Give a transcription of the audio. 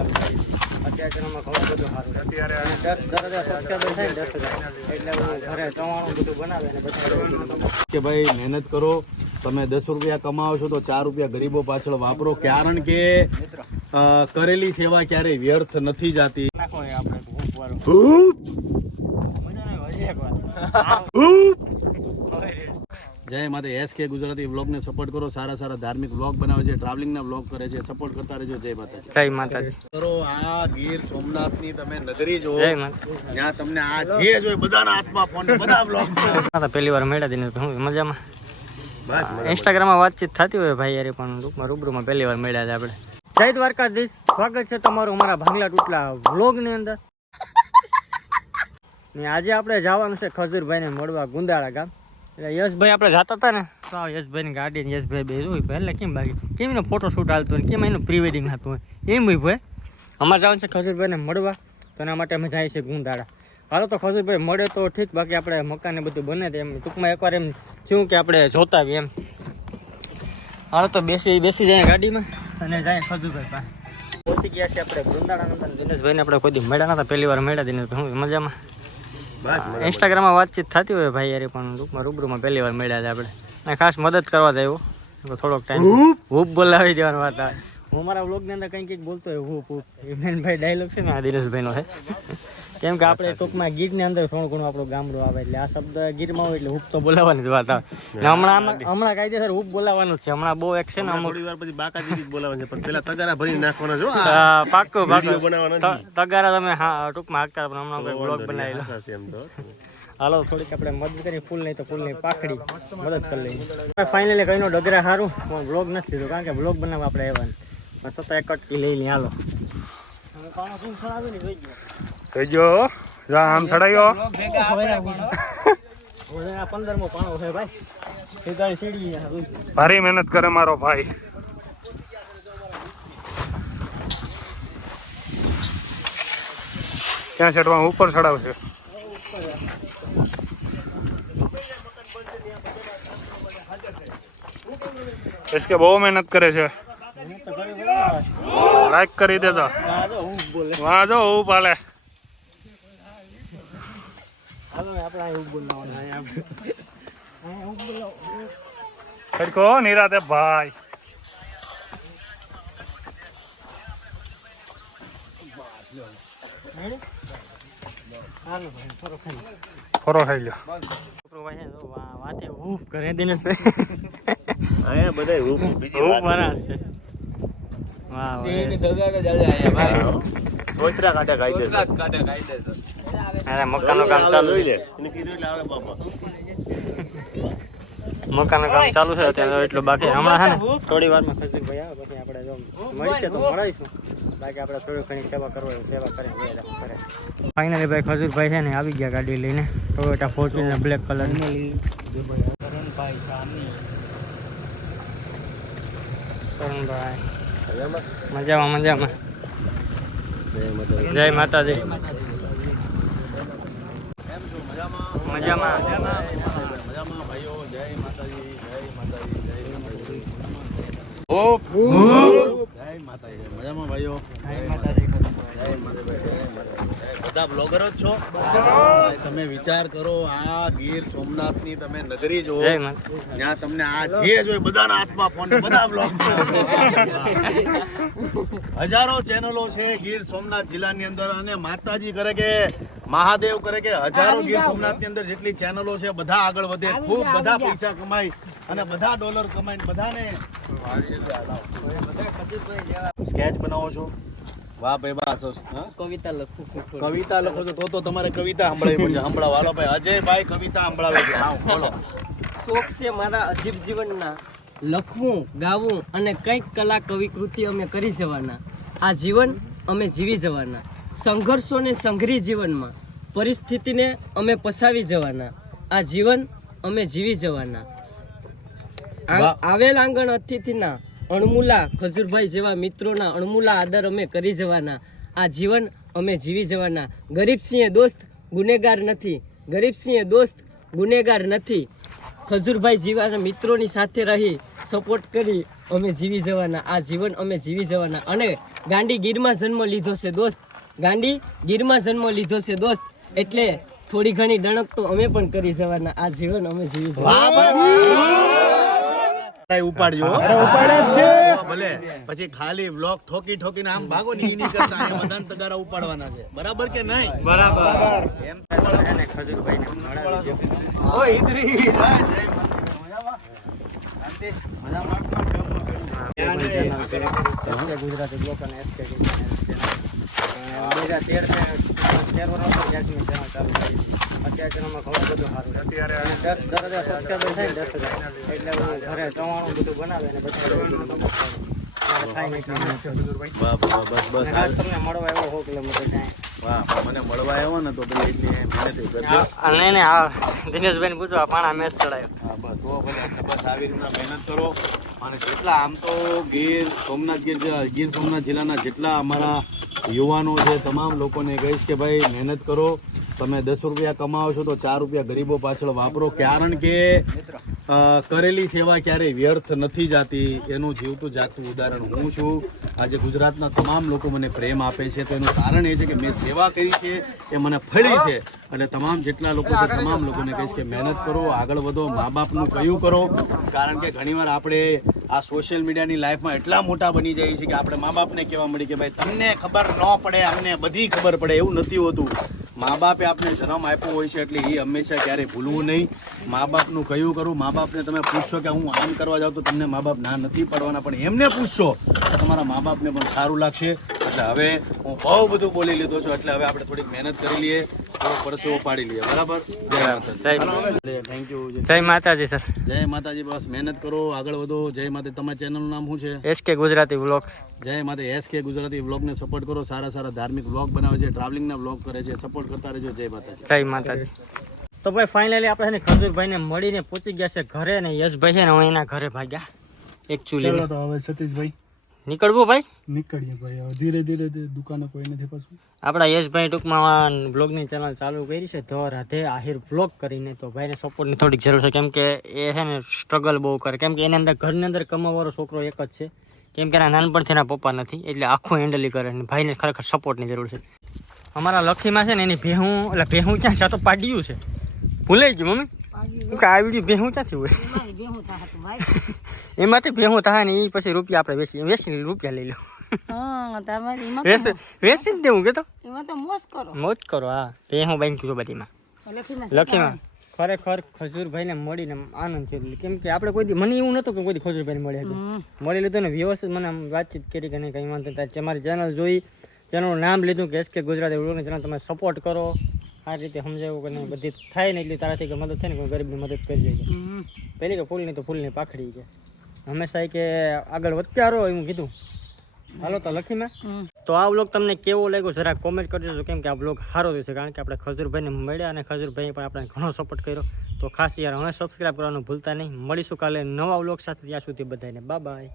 અત્યાચારમાં ઘણું બધું સારું છે. દસ દસ હજાર સબસ્ક્રાઈબર થાય દસ હજાર. એટલે હું ઘરે ચવાણું બધું બનાવે ને બધા કે ભાઈ મહેનત કરો તમે દસ રૂપિયા કમાવો છો તો ચાર રૂપિયા ગરીબો પાછળ વાપરો કારણ કે કરેલી સેવા ક્યારેય વ્યર્થ નથી જાતી. આપણે જય માતા એસ કે ગુજરાતી વ્લોગને સપોર્ટ કરો. સારા સારા ધાર્મિક વ્લોગ બનાવે છે ટ્રાવેલિંગના વ્લોગ કરે છે સપોર્ટ કરતા રહેજો. જય માતાજી. જય માતાજી. કરો આ ગીર સોમનાથની તમે નગરી જો જય તમને આ જે જો બધાના હાથમાં ફોન બધા વ્લોગ પહેલી વાર મેળા દીને હું મજામાં? ઇન્સ્ટાગ્રામમાં વાતચીત થતી હોય ભાઈ યાર પણ રૂબરૂ રૂબરૂમાં પહેલી વાર મળ્યા છે આપણે. જય દ્વારકાધીશ. સ્વાગત છે તમારું અમારા ભાંગલા તૂટલા વ્લોગની અંદર. ને આજે આપણે જવાનું છે ખજૂરભાઈને મળવા ગુંદાળા ગામ. એટલે યશભાઈ આપણે જતા હતા ને, તો યશભાઈની ગાડી ને યશભાઈ બે હોય પહેલાં કેમ બાકી? કેમ એનો ફોટો શૂટ હાલતો હોય કેમ એનું પ્રી વેડિંગ હતું હોય? એમ ભાઈ ભાઈ. અમારે જવાનું છે ખજૂરભાઈને મળવા, તો એના માટે અમે જાય છે ગુંદાળા. હાલો તો ખજૂરભાઈ મળે તો ઠીક, બાકી આપણે મકાન ને બધું બને એમ, ટૂંકમાં એકવાર એમ થયું કે આપણે જોતા એમ. હાલો તો બેસી બેસી જાય ગાડીમાં અને જાય ખજૂરભાઈ પાસે. પહોંચી ગયા છે આપણે વૃંદાવન અંદર. દિનેશભાઈને આપણે કોઈ દી મળ્યા નતા, પહેલી વાર મળ્યા દિનેશભાઈ. મજામાં? ઇન્સ્ટાગ્રામમાં વાતચીત થતી હોય ભાઈ યાર પણ ટૂંકમાં રૂબરૂમાં પહેલી વાર મળ્યા છે આપણે. અને ખાસ મદદ કરવા જાય તો થોડોક ટાઈમ હૂપ બોલાવી દેવાની વાત આવે. હું મારા વ્લોગની અંદર કંઈક કંઈક બોલતો હોય હૂપ હૂપ ભાઈ ડાયલોગ છે ને આ દિનેશભાઈનો છે. કેમ કે આપણે ટૂંકમાં ગીરની અંદર થોડું ઘણું આપણું ગામડું આવે એટલે આ શબ્દ ગીરમાં હોય એટલે હૂપ તો બોલાવવાની જ વાત આવે. હમણાં હમણાં કાયદેસર હૂપ બોલાવવાનું છે. હમણાં બહુ એક છે ને અમુક વાર પછી બાકાજી બોલાવવાનું છે પણ પેલા તગારા ભરી નાખવાના જો પાક્કું બનાવવાનો તગારા તમે હા ટૂંકમાં હાકતા પણ હમણાં બ્લોગ બનાવી લો એમ તો. હાલો થોડીક આપણે મદદ કરી ફૂલ નહીં તો ફૂલની પાખડી. મદદ કરી લઈએ. ફાઇનલી કઈનો ડગરા સારું પણ બ્લોગ નથી લીધો કારણ કે બ્લોગ બનાવવા આપણે આવ્યા પણ છતાં એક કટકી લઈ લઈએ હાલો. થઈ શું ખરાબ આમ ચડાયો પંદરમો પાણો છે જા આમ ચડાયો ભારી મહેનત કરે મારો ભાઈ. ક્યાં ચડવા ઉપર ચડાવશે એસકે બહુ મહેનત કરે છે. લાઈક કરી દેજો. વાંધો જો હું પાલે હાલો આપણે અહીં ઉભું બોલાવવાનું અહીંયા આપણે અહીંયા ઊભું બોલાવવાનું. ખડકો નિરાતે ભાઈ. હાલો ભાઈ થોડો ખાઈ લો. ફરો ખાઈ લ્યો ભાઈ વાતે ઊભ કરે દિનેશભાઈ અહીંયા બધાય ઊભ બીજી ઊભ વાત મારા છે. વાહ વાહ. સોયત્રા કાઢ્યા કાઢે અરે મકાનનું કામ ચાલુ છે. લે. મકાનનું કામ ચાલુ છે અત્યારે એટલું બાકી હમણાં હે ને થોડી વારમાં ખજૂરભાઈ આવે પછી આપણે જો મળશે તો મળીશું. બાકી આપણે થોડી ઘણી સેવા કરવાની સેવા કરી બે રાખો કરે ભાઈ ખજૂરભાઈ છે ને આવી ગયા ગાડી લઈને. ટોયોટા ફોર્ચ્યુનર બ્લેક કલરની કરણભાઈ મજામાં? મજામાં જય માતાજી. મજામાં. મજામાં ભાઈઓ જય માતાજી જય માતાજી જય માતાજી જય માતાજી મજામાં ભાઈઓ જય માતાજી જય માતાજી બધા બ્લોગરો જ છો? તમે વિચાર કરો આ ગીર સોમનાથની તમે નગરી જો જ્યાં તમને આ જે જોઈએ બધાના હાથમાં ફોન બધા બ્લોગ હજારો ચેનલો છે ગીર સોમનાથ જિલ્લાની અંદર અને માતાજી કરે કે મહાદેવ કરે કે હજારો ગીર સોમનાથની અંદર જેટલી ચેનલો છે બધા આગળ વધે ખૂબ બધા પૈસા કમાય અને બધા ડોલર કમાઈને બધાને સ્કેચ બનાવો છો? વાહ ભાઈ વાહ કવિતા લખું છું કવિતા લખો છો તો તો તમારે કવિતા સંભળાવી પડશે. સંભળાવો. હાલો ભાઈ અજયભાઈ કવિતા સંભળાવે છે. હા બોલો. શોખ છે મારા અજીબ જીવનના. લખવું ગાવું અને કંઈક કલા કવિકૃતિ અમે કરી જવાના. આ જીવન અમે જીવી જવાના. સંઘર્ષોને સંઘરી જીવનમાં. પરિસ્થિતિને અમે પસાવી જવાના. આ જીવન અમે જીવી જવાના. આવેલ આંગણ અતિથિના અણમુલા ખજૂરભાઈ જેવા મિત્રોના અણમુલા આદર અમે કરી જવાના. આ જીવન અમે જીવી જવાના. ગરીબસિંહે દોસ્ત ગુનેગાર નથી. ગરીબસિંહે દોસ્ત ગુનેગાર નથી. ખજૂરભાઈ જીવાના મિત્રોની સાથે રહી સપોર્ટ કરી અમે જીવી જવાના. આ જીવન અમે જીવી જવાના. અને ગાંડી ગીરમાં જન્મ લીધો છે દોસ્ત. ગાંડી ગીરમાં જન્મ લીધો છે દોસ્ત. એટલે થોડી ઘણી ડણક તો અમે પણ કરી જવાના. આ જીવન અમે જીવી જવાના કાંઈ ઉપાડે છે. ભલે. પછી ખાલી બ્લોક ઠોકી ઠોકીને આમ ભાગો ની ઈ કરતા. બધાને તગારા ઉપાડવાના છે. બરાબર કે નહીં? બરાબર. એમ એને ખજૂરભાઈને મળાવી દો. ઓ ઇતરી જય મજામાં? શાંતિ? મજામાં? ગુજરાતી બ્લોક અને એસકે. બે હજાર તેર વર્ષ ચાલુ કરી અત્યારે channel ઘણું બધું સારું અત્યારે દસ દસ હજાર subscriber થાય દસ હજાર એટલે હું ઘરે ચવાણું બધું બનાવે બધું બધું અને અને જેટલા આમ તો ગીર સોમનાથ ગીર સોમનાથ જિલ્લાના જેટલા અમારા યુવાનો છે, તમામ લોકોને કહીશ કે ભાઈ, મહેનત કરો. તમે દસ રૂપિયા કમાવો છો તો ચાર રૂપિયા ગરીબો પાછળ વાપરો. કારણ કે કરેલી સેવા ક્યારેય વ્યર્થ નથી જાતી. એનું જીવતું જાગતું ઉદાહરણ હું છું. આજે ગુજરાતના તમામ લોકો મને પ્રેમ આપે છે. તો એનું કારણ એ છે કે મેં સેવા કરી છે, એ મને ફળી છે. અને તમામ જેટલા લોકો છે, તમામ લોકોને કહીશ કે મહેનત કરો, આગળ વધો, મા બાપનું કયું કરો. કારણ કે ઘણીવાર આપણે આ સોશિયલ મીડિયાની લાઈફમાં એટલા મોટા બની જાય છે કે આપણે મા બાપને કહેવા મળી કે ભાઈ, તમને ખબર ન પડે, અમને બધી ખબર પડે. એવું નથી હોતું. મા બાપે આપને જન્મ આપ્યો હોય છે એટલે એ હંમેશા ક્યારેય ભૂલવું નહીં. મા બાપનું કયું કરું? મા બાપને તમે પૂછશો કે હું આમ કરવા જાઉં તો તમને મા બાપ ના નથી પડવાના, પણ એમને પૂછશો તો તમારા મા બાપને પણ સારું લાગશે. એટલે હવે હું બહુ બધું બોલી લીધો છું, એટલે હવે આપણે થોડીક મહેનત કરી લઈએ. પરસેવો પાડી લઈએ બરાબર? જય માતાજી. થેન્ક યુ જય માતાજી સર. જય માતાજી બસ મહેનત કરો આગળ વધો. જય માતા તમારા ચેનલનું નામ શું છે? SK Gujarati vlogs. જય માતા એસ કે ગુજરાતી વ્લોગને સપોર્ટ કરો. સારા સારા ધાર્મિક વ્લોગ બનાવે છે ટ્રાવેલિંગના વ્લોગ કરે છે સપોર્ટ કરતા રહેજો. જય માતાજી. જય માતાજી. તો ભાઈ ફાઇનલી આપણે છે ને ખજૂરભાઈને મળીને પહોંચી ગયા છે ઘરે ને યશભાઈ છે ને હું એના ઘરે ભાગ્યા. એકચ્યુઅલી ચાલો તો હવે સતીશભાઈ. નીકળવું ભાઈ? નીકળીએ ભાઈ. હવે ધીરે ધીરે દુકાને કોઈ નથી પાછું. આપણા યશભાઈ ટૂંકમાં બ્લોગની ચેનલ ચાલુ કરી છે. તો રાધે આહિર બ્લોગ કરીને તો ભાઈને સપોર્ટની થોડીક જરૂર છે. કેમ કે એ છે ને સ્ટ્રગલ બહુ કરે. કેમ કે એની અંદર ઘરની અંદર કમાવાળો છોકરો એક જ છે. કેમ કે એના નાનપણથી એના પપ્પા નથી એટલે આખું હેન્ડલી કરે ને ભાઈને ખરેખર સપોર્ટની જરૂર છે. અમારા લખીમાં છે ને એની ભેહું એટલે ભેહું ક્યાં છે? તો પાડ્યું છે. ભૂલાઈ ગયું મમ્મી. કે આ વીડિયો ભેહું ક્યાંથી હોય? એમાંથી ભેહું થાય ને એ પછી રૂપિયા આપણે વેચી વેચી રૂપિયા લઈ લો. હા તમારે એમાં વેચી જ દેવું કે તો? એમાં તો મોસ કરો. મોજ કરો હા. ભેહું બાંધ્યું કીધું બધીમાં. લખીમાં ખરેખર ખરેખર ખજૂરભાઈને મળીને આનંદ થયો. કેમ કે આપણે કોઈ મને એવું નતું કે કોઈ ખજૂરભાઈ મળી મળ્યા મળી લીધું ને વ્યવસ્થિત મને વાતચીત કરી કે નહીં કંઈ વાંધો તમારી ચેનલ જોઈ ચેનલનું નામ લીધું કે એસકે ગુજરાતી ચેનલ તમે સપોર્ટ કરો. આ રીતે સમજાવ્યું કે બધી થાય ને એટલી તારાથી કે મદદ થાય ને કોઈ ગરીબની મદદ કરી જાય પહેલી કે ફૂલની તો ફૂલની પાખડી છે. હંમેશા એ કે આગળ વધતા રહો એવું કીધું. હાલો તો લખીમાં. તો આ બ્લોગ તમને કેવો લાગ્યો જરા કોમેન્ટ કરજો કેમ કે આ બ્લોગ સારો થશે કારણ કે આપણે ખજૂરભાઈને મળ્યા અને ખજુરભાઈ પણ આપણે ઘણો સપોર્ટ કર્યો. તો ખાસ યાર હવે સબસ્ક્રાઈબ કરવાનું ભૂલતા નહીં. મળીશું કાલે નવા બ્લોગ સાથે ત્યાં સુધી બધાને. Bye bye